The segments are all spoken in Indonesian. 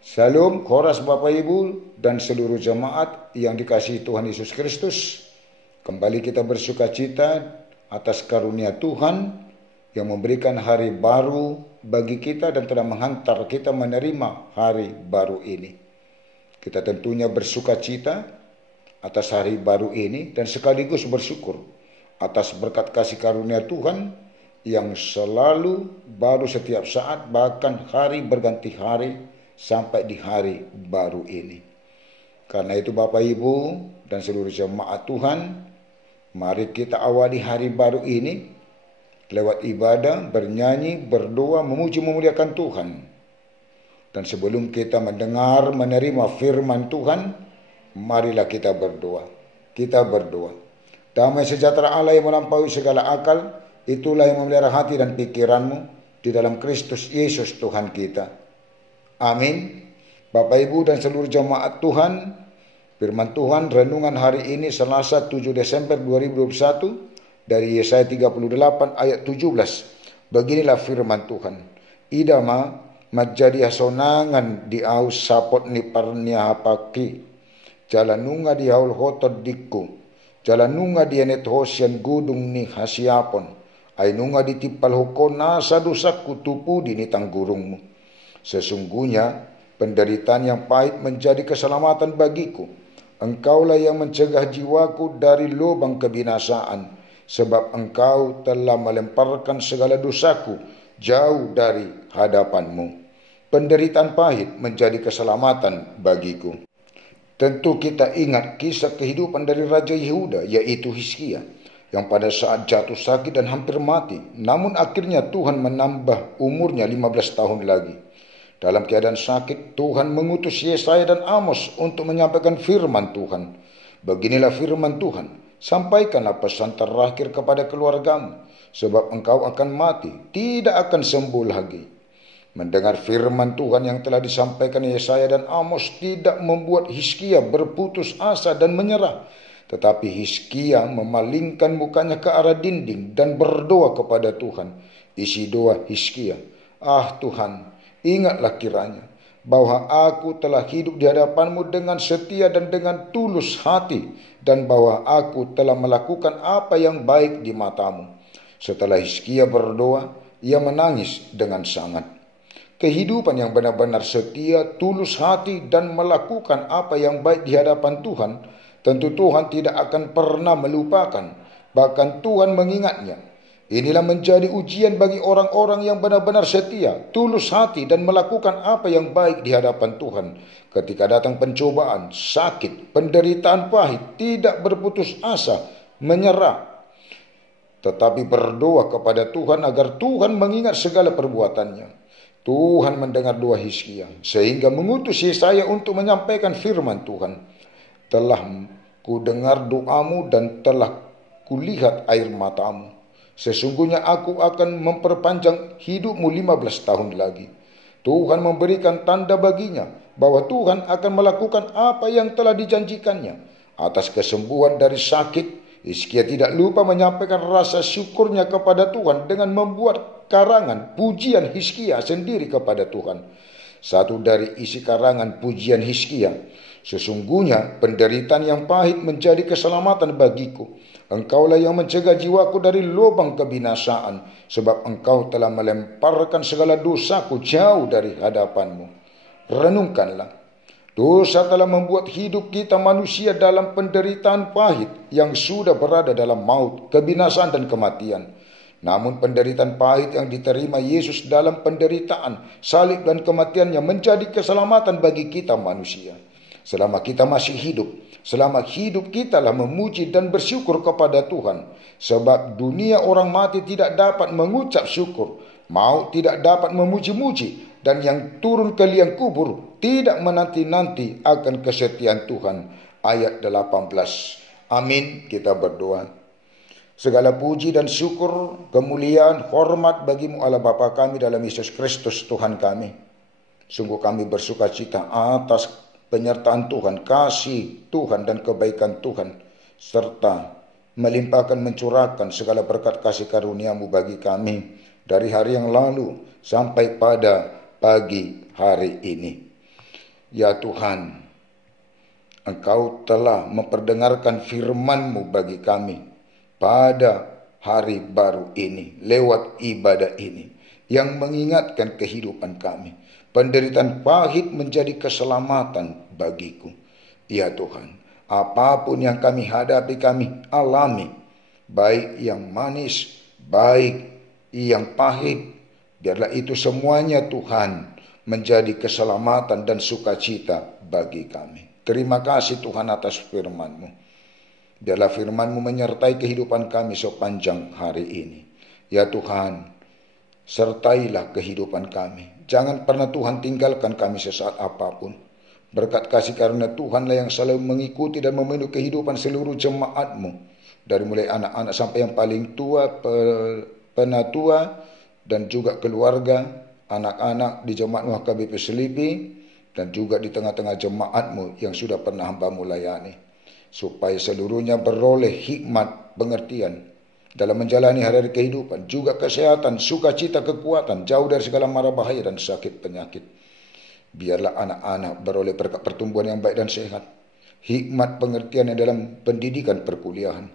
Salam khoras Bapak Ibu dan seluruh jemaat yang dikasihi Tuhan Yesus Kristus. Kembali kita bersuka cita atas karunia Tuhan yang memberikan hari baru bagi kita dan telah menghantar kita menerima hari baru ini. Kita tentunya bersuka cita atas hari baru ini dan sekaligus bersyukur atas berkat kasih karunia Tuhan yang selalu baru setiap saat, bahkan hari berganti hari sampai di hari baru ini. Karena itu Bapak Ibu dan seluruh jemaat Tuhan, mari kita awali hari baru ini lewat ibadah, bernyanyi, berdoa, memuji, memuliakan Tuhan. Dan sebelum kita mendengar, menerima firman Tuhan, marilah kita berdoa. Kita berdoa. Damai sejahtera Allah yang melampaui segala akal, itulah yang memelihara hati dan pikiranmu di dalam Kristus Yesus Tuhan kita. Amin. Bapak Ibu dan seluruh jemaat Tuhan, firman Tuhan renungan hari ini Selasa 7 Desember 2021 dari Yesaya 38 ayat 17. Beginilah firman Tuhan. Idama majadi hasonangan di aus sapot ni parnia hapaki. Jalanunga di haul hotod dikku. Jalanunga di anet hosian gudung ni hasiapon. Ainunga di tipal hokona sadusaku tupu di nitang gurungmu. Sesungguhnya penderitaan yang pahit menjadi keselamatan bagiku. Engkaulah yang mencegah jiwaku dari lubang kebinasaan, sebab engkau telah melemparkan segala dosaku jauh dari hadapanmu. Penderitaan pahit menjadi keselamatan bagiku. Tentu kita ingat kisah kehidupan dari Raja Yehuda, yaitu Hizkia, yang pada saat jatuh sakit dan hampir mati, namun akhirnya Tuhan menambah umurnya 15 tahun lagi. Dalam keadaan sakit, Tuhan mengutus Yesaya dan Amos untuk menyampaikan firman Tuhan. Beginilah firman Tuhan, sampaikanlah pesan terakhir kepada keluargamu, sebab engkau akan mati, tidak akan sembuh lagi. Mendengar firman Tuhan yang telah disampaikan Yesaya dan Amos tidak membuat Hizkia berputus asa dan menyerah. Tetapi Hizkia memalingkan mukanya ke arah dinding dan berdoa kepada Tuhan. Isi doa Hizkia, "Ah Tuhan, ingatlah kiranya bahwa aku telah hidup di hadapanmu dengan setia dan dengan tulus hati, dan bahwa aku telah melakukan apa yang baik di matamu." Setelah Hizkia berdoa, ia menangis dengan sangat. Kehidupan yang benar-benar setia, tulus hati, dan melakukan apa yang baik di hadapan Tuhan, tentu Tuhan tidak akan pernah melupakan, bahkan Tuhan mengingatnya. Inilah menjadi ujian bagi orang-orang yang benar-benar setia, tulus hati, dan melakukan apa yang baik di hadapan Tuhan. Ketika datang pencobaan, sakit, penderitaan pahit, tidak berputus asa, menyerah, tetapi berdoa kepada Tuhan agar Tuhan mengingat segala perbuatannya. Tuhan mendengar doa Hizkia, sehingga mengutus Yesaya untuk menyampaikan firman Tuhan. "Telah kudengar doamu dan telah kulihat air matamu. Sesungguhnya aku akan memperpanjang hidupmu 15 tahun lagi." Tuhan memberikan tanda baginya bahwa Tuhan akan melakukan apa yang telah dijanjikannya. Atas kesembuhan dari sakit, Hizkia tidak lupa menyampaikan rasa syukurnya kepada Tuhan dengan membuat karangan pujian Hizkia sendiri kepada Tuhan. Satu dari isi karangan pujian Hizkia, "Sesungguhnya penderitaan yang pahit menjadi keselamatan bagiku. Engkaulah yang mencegah jiwaku dari lubang kebinasaan, sebab engkau telah melemparkan segala dosaku jauh dari hadapanmu." Renungkanlah, dosa telah membuat hidup kita manusia dalam penderitaan pahit yang sudah berada dalam maut, kebinasaan, dan kematian. Namun penderitaan pahit yang diterima Yesus dalam penderitaan, salib, dan kematiannya menjadi keselamatan bagi kita manusia. Selama kita masih hidup, selama hidup kitalah memuji dan bersyukur kepada Tuhan. Sebab dunia orang mati tidak dapat mengucap syukur, maut tidak dapat memuji-muji, dan yang turun ke liang kubur tidak menanti-nanti akan kesetiaan Tuhan. Ayat 18. Amin. Kita berdoa. Segala puji dan syukur, kemuliaan, hormat bagimu Allah Bapa kami dalam Yesus Kristus Tuhan kami. Sungguh kami bersuka cita atas penyertaan Tuhan, kasih Tuhan, dan kebaikan Tuhan, serta melimpahkan mencurahkan segala berkat kasih karunia-Mu bagi kami dari hari yang lalu sampai pada pagi hari ini. Ya Tuhan, Engkau telah memperdengarkan firman-Mu bagi kami pada hari baru ini, lewat ibadah ini, yang mengingatkan kehidupan kami. Penderitaan pahit menjadi keselamatan bagiku. Ya Tuhan, apapun yang kami hadapi, kami alami, baik yang manis, baik yang pahit, biarlah itu semuanya Tuhan menjadi keselamatan dan sukacita bagi kami. Terima kasih Tuhan atas firman-Mu. Biarlah firman-Mu menyertai kehidupan kami sepanjang hari ini. Ya Tuhan, sertailah kehidupan kami. Jangan pernah Tuhan tinggalkan kami sesaat apapun. Berkat kasih karunia Tuhanlah yang selalu mengikuti dan memenuhi kehidupan seluruh jemaat-Mu. Dari mulai anak-anak sampai yang paling tua, penatua, dan juga keluarga, anak-anak di jemaat-Mu HKBP Selipi, dan juga di tengah-tengah jemaat-Mu yang sudah pernah hamba-Mu layani. Supaya seluruhnya beroleh hikmat, pengertian dalam menjalani hari-hari kehidupan, juga kesehatan, sukacita, kekuatan, jauh dari segala mara bahaya dan sakit penyakit. Biarlah anak-anak beroleh berkat pertumbuhan yang baik dan sehat, hikmat pengertian yang dalam pendidikan perkuliahan,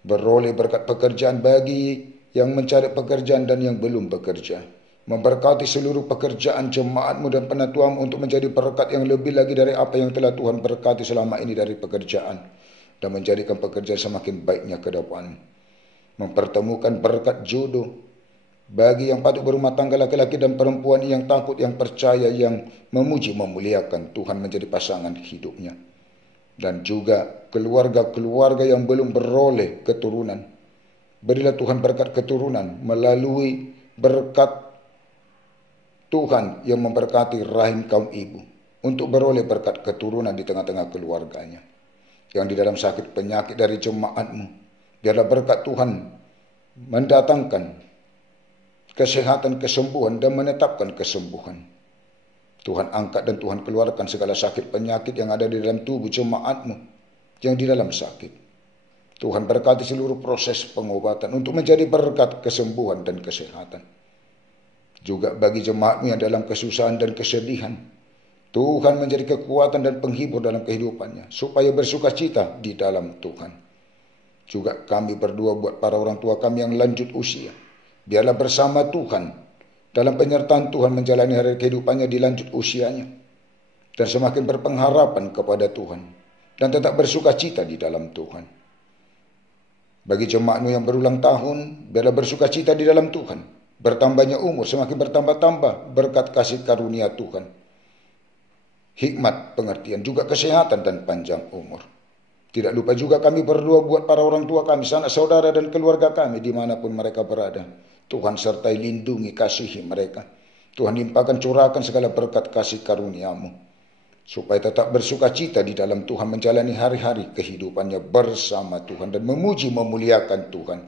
beroleh berkat pekerjaan bagi yang mencari pekerjaan dan yang belum bekerja. Memberkati seluruh pekerjaan jemaat-Mu dan penatua-Mu untuk menjadi berkat yang lebih lagi dari apa yang telah Tuhan berkati selama ini dari pekerjaan, dan menjadikan pekerjaan semakin baiknya ke depan. Mempertemukan berkat jodoh bagi yang patut berumah tangga, laki-laki dan perempuan yang takut, yang percaya, yang memuji, memuliakan Tuhan menjadi pasangan hidupnya. Dan juga keluarga-keluarga yang belum beroleh keturunan, berilah Tuhan berkat keturunan melalui berkat Tuhan yang memberkati rahim kaum ibu untuk beroleh berkat keturunan di tengah-tengah keluarganya. Yang di dalam sakit penyakit dari jemaat-Mu, biarlah berkat Tuhan mendatangkan kesehatan, kesembuhan, dan menetapkan kesembuhan. Tuhan angkat dan Tuhan keluarkan segala sakit penyakit yang ada di dalam tubuh jemaat-Mu yang di dalam sakit. Tuhan berkati seluruh proses pengobatan untuk menjadi berkat kesembuhan dan kesehatan. Juga bagi jemaat-Mu yang dalam kesusahan dan kesedihan, Tuhan menjadi kekuatan dan penghibur dalam kehidupannya, supaya bersukacita di dalam Tuhan. Juga kami berdua buat para orang tua kami yang lanjut usia, biarlah bersama Tuhan dalam penyertaan Tuhan menjalani hari kehidupannya di lanjut usianya, dan semakin berpengharapan kepada Tuhan, dan tetap bersukacita di dalam Tuhan. Bagi jemaat-Mu yang berulang tahun, biarlah bersukacita di dalam Tuhan. Bertambahnya umur, semakin bertambah-tambah berkat kasih karunia Tuhan, hikmat, pengertian, juga kesehatan dan panjang umur. Tidak lupa juga kami berdua buat para orang tua kami, sanak saudara dan keluarga kami dimanapun mereka berada. Tuhan sertai lindungi, kasihi mereka. Tuhan limpahkan, curahkan segala berkat kasih karunia-Mu, supaya tetap bersukacita di dalam Tuhan menjalani hari-hari kehidupannya bersama Tuhan dan memuji, memuliakan Tuhan.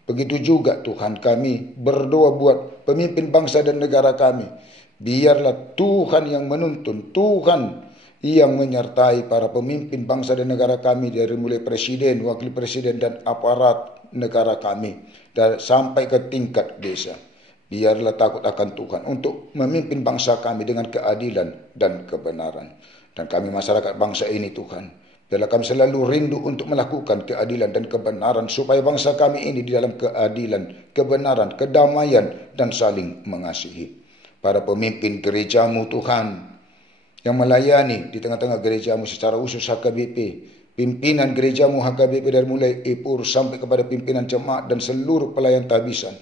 Begitu juga Tuhan kami berdoa buat pemimpin bangsa dan negara kami. Biarlah Tuhan yang menuntun, Tuhan yang menyertai para pemimpin bangsa dan negara kami, dari mulai presiden, wakil presiden, dan aparat negara kami, dan sampai ke tingkat desa. Biarlah takut akan Tuhan untuk memimpin bangsa kami dengan keadilan dan kebenaran. Dan kami masyarakat bangsa ini Tuhan, biarlah kami selalu rindu untuk melakukan keadilan dan kebenaran, supaya bangsa kami ini di dalam keadilan, kebenaran, kedamaian, dan saling mengasihi. Para pemimpin gereja-Mu Tuhan, yang melayani di tengah-tengah gereja-Mu secara khusus HKBP, pimpinan gereja-Mu HKBP dari mulai Epur sampai kepada pimpinan jemaat dan seluruh pelayan tabisan,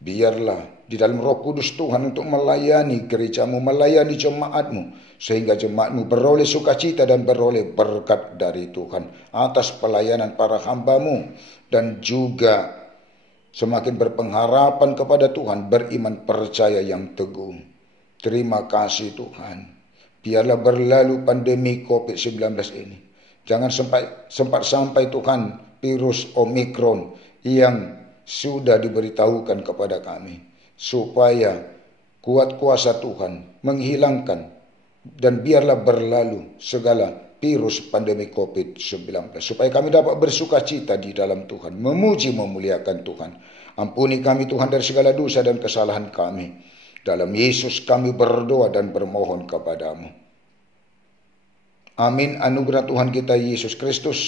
biarlah di dalam Roh Kudus Tuhan untuk melayani gereja-Mu, melayani jemaat-Mu, sehingga jemaat-Mu beroleh sukacita dan beroleh berkat dari Tuhan atas pelayanan para hamba-Mu, dan juga semakin berpengharapan kepada Tuhan, beriman percaya yang teguh. Terima kasih Tuhan. Biarlah berlalu pandemi COVID-19 ini. Jangan sempat sampai Tuhan virus Omikron yang sudah diberitahukan kepada kami, supaya kuat kuasa Tuhan menghilangkan, dan biarlah berlalu segala virus pandemi COVID-19, supaya kami dapat bersukacita di dalam Tuhan, memuji, memuliakan Tuhan. Ampuni kami Tuhan dari segala dosa dan kesalahan kami. Dalam Yesus kami berdoa dan bermohon kepadamu. Amin. Anugerah Tuhan kita Yesus Kristus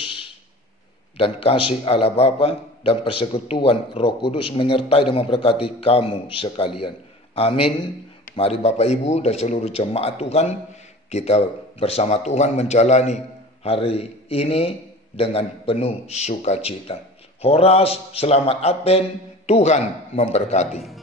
dan kasih Allah Bapa dan persekutuan Roh Kudus menyertai dan memberkati kamu sekalian. Amin. Mari Bapak Ibu dan seluruh jemaat Tuhan, kita bersama Tuhan menjalani hari ini dengan penuh sukacita. Horas, selamat Advent, Tuhan memberkati.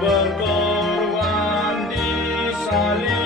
Berkorban di salib.